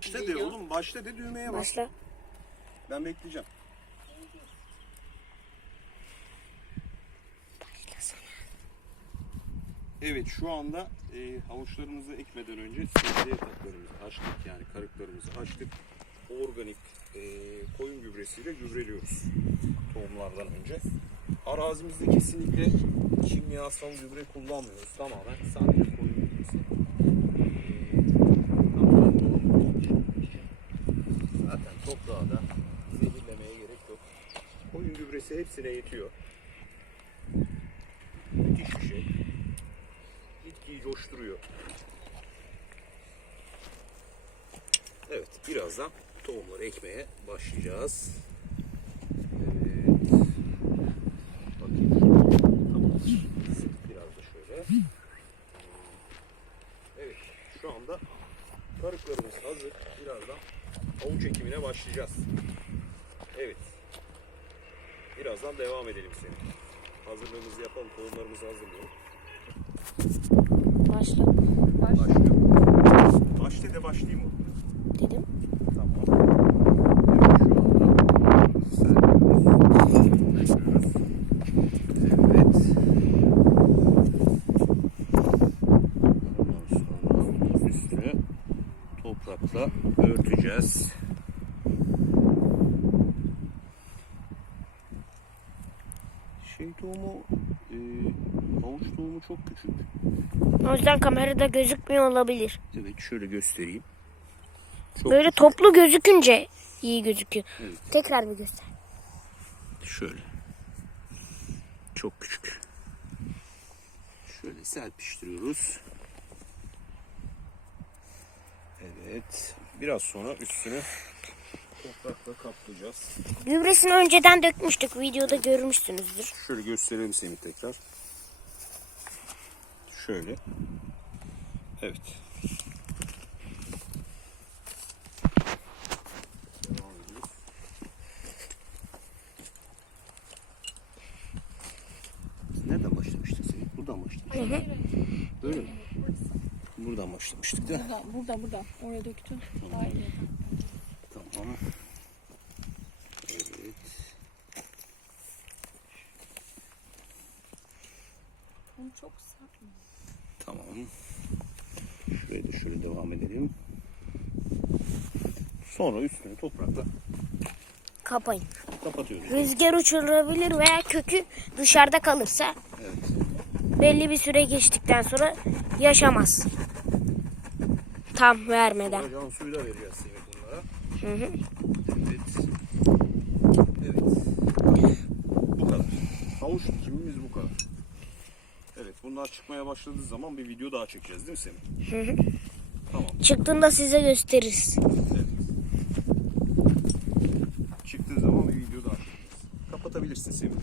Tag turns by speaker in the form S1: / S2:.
S1: Başta de oğlum başta de düğmeye bas.
S2: Başla.
S1: Ben bekleyeceğim. Evet şu anda e, havuçlarımızı ekmeden önce sebze yataklarımızı açtık yani karıklarımızı açtık. Organik e, koyun gübresiyle gübreliyoruz tohumlardan önce. Arazimizde kesinlikle kimyasal gübre kullanmıyoruz tamamen sadece Gübresi hepsine yetiyor. Müthiş bir şey. Bitkiyi coşturuyor. Evet, birazdan tohumları ekmeye başlayacağız. Evet. Şöyle. Evet, şu anda karıklarımız hazır. Birazdan avuç ekimine başlayacağız. Evet. Birazdan devam edelim seni. Hazırlığımızı yapalım, tohumlarımızı hazırlayalım.
S2: Başla.
S1: Başlıyorum. Baş de başlayayım mı?
S2: Dedim.
S1: Tamam. Evet, şu anda serpimizi bekliyoruz. Evet. Ondan sonra üstünü toprakla örteceğiz. Şey tohumu, e, havuç tohumu çok küçük.
S2: O yüzden kamerada gözükmüyor olabilir.
S1: Evet şöyle göstereyim. Çok
S2: Böyle
S1: küçük.
S2: toplu gözükünce iyi gözüküyor.
S1: Evet.
S2: Tekrar bir göster.
S1: Şöyle. Çok küçük. Şöyle serpiştiriyoruz. Evet. Biraz sonra üstünü toprakla kaplayacağız.
S2: Gübresini önceden dökmüştük. Videoda görmüşsünüzdür.
S1: Şöyle gösterelim seni tekrar. Şöyle. Evet. Nereden başlamıştık seni? Buradan başlamıştık. Böyle mi? Buradan başlamıştık değil mi?
S3: Burada, burada, burada. Oraya döktüm. Daha iyi.
S1: Tamam. Evet.
S3: Onu çok sert mi?
S1: Tamam. Şuraya da şöyle devam edelim. Sonra üstünü toprakla
S2: Kapayın.
S1: kapatıyoruz.
S2: Rüzgar uçurabilir veya kökü dışarıda kalırsa
S1: Evet.
S2: belli bir süre geçtikten sonra yaşamaz. Tam vermeden.
S1: Can suyu da vereceğiz Semih bunlara.
S2: Hı hı.
S1: Evet. Evet. Bu kadar. Havuç. Evet bunlar çıkmaya başladığı zaman bir video daha çekeceğiz değil mi Semih?
S2: Hı hı.
S1: Tamam.
S2: Çıktığında size gösteririz.
S1: Evet. Çıktığı zaman bir video daha çekeceğiz. Kapatabilirsin Semih.